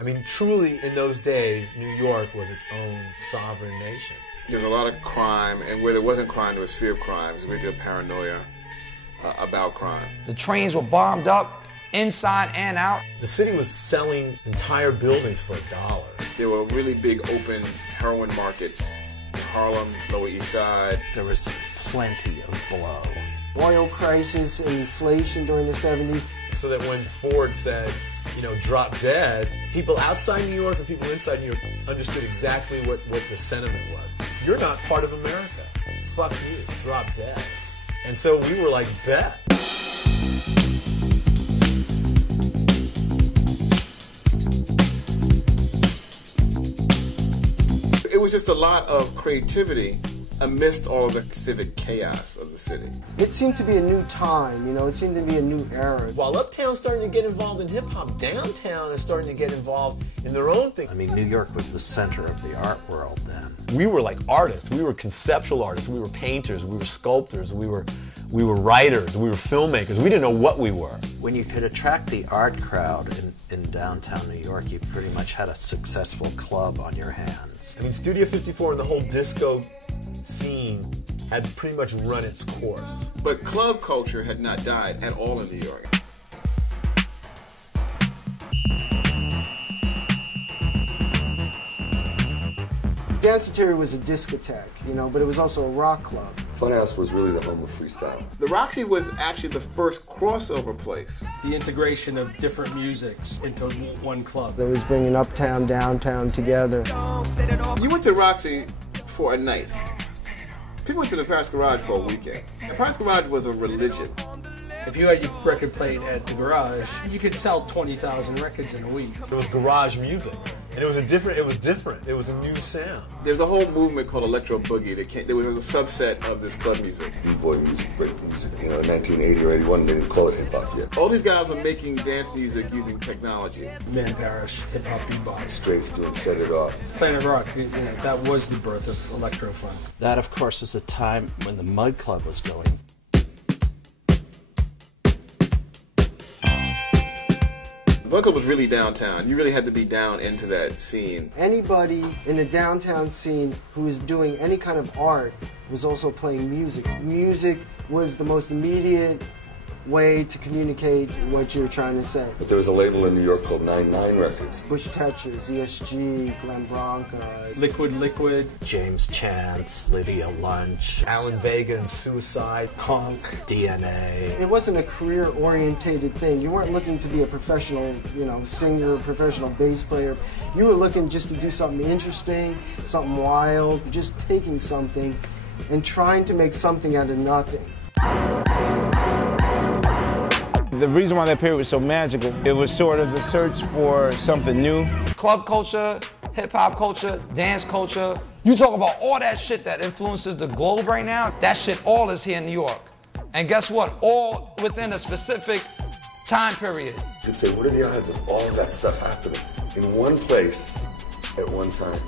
I mean, truly, in those days, New York was its own sovereign nation. There was a lot of crime, and where there wasn't crime, there was fear of crime. There was a great deal of paranoia about crime. The trains were bombed up, inside and out. The city was selling entire buildings for $1. There were really big open heroin markets in Harlem, Lower East Side. There was plenty of blow. Oil crisis, inflation during the 70s. So that when Ford said, you know, drop dead, people outside New York and people inside New York understood exactly what the sentiment was. You're not part of America. Fuck you, drop dead. And so we were like, bet. It was just a lot of creativity amidst all the civic chaos of the city. It seemed to be a new time, you know, it seemed to be a new era. While Uptown's starting to get involved in hip-hop, downtown is starting to get involved in their own thing. I mean, New York was the center of the art world then. We were like artists. We were conceptual artists. We were painters. We were sculptors. We were writers. We were filmmakers. We didn't know what we were. When you could attract the art crowd in downtown New York, you pretty much had a successful club on your hands. I mean, Studio 54 and the whole disco scene had pretty much run its course. But club culture had not died at all in New York. Danceteria was a discotheque, you know, but it was also a rock club. Funhouse was really the home of freestyle. The Roxy was actually the first crossover place. The integration of different musics into one club. That was bringing uptown, downtown together. You went to Roxy for a night. People went to the Paris Garage for a weekend. The Paris Garage was a religion. If you had your record played at the Garage, you could sell 20,000 records in a week. It was garage music, and it was different. It was a new sound. There's a whole movement called electro boogie that came. There was a subset of this club music. B-boy music, break music. You know, in 1980 or 81, they didn't call it hip-hop yet. All these guys were making dance music using technology. Man Parrish, hip hop bebop. Strafe doing Set It Off. Planet Rock, you know, that was the birth of electro funk. That, of course, was a time when the Mud Club was going. The Mud Club was really downtown. You really had to be down into that scene. Anybody in the downtown scene who was doing any kind of art was also playing music. Music was the most immediate way to communicate what you're trying to say. But there was a label in New York called 99 Records. Bush Tetchers, ESG, Glenn Branca. Liquid. James Chance, Lydia Lunch, Alan Vega and Suicide. Punk. DNA. It wasn't a career-orientated thing. You weren't looking to be a professional, you know, singer, professional bass player. You were looking just to do something interesting, something wild, just taking something and trying to make something out of nothing. The reason why that period was so magical, it was sort of the search for something new. Club culture, hip-hop culture, dance culture. You talk about all that shit that influences the globe right now, that shit all is here in New York. And guess what? All within a specific time period. You could say, what are the odds of all of that stuff happening in one place at one time?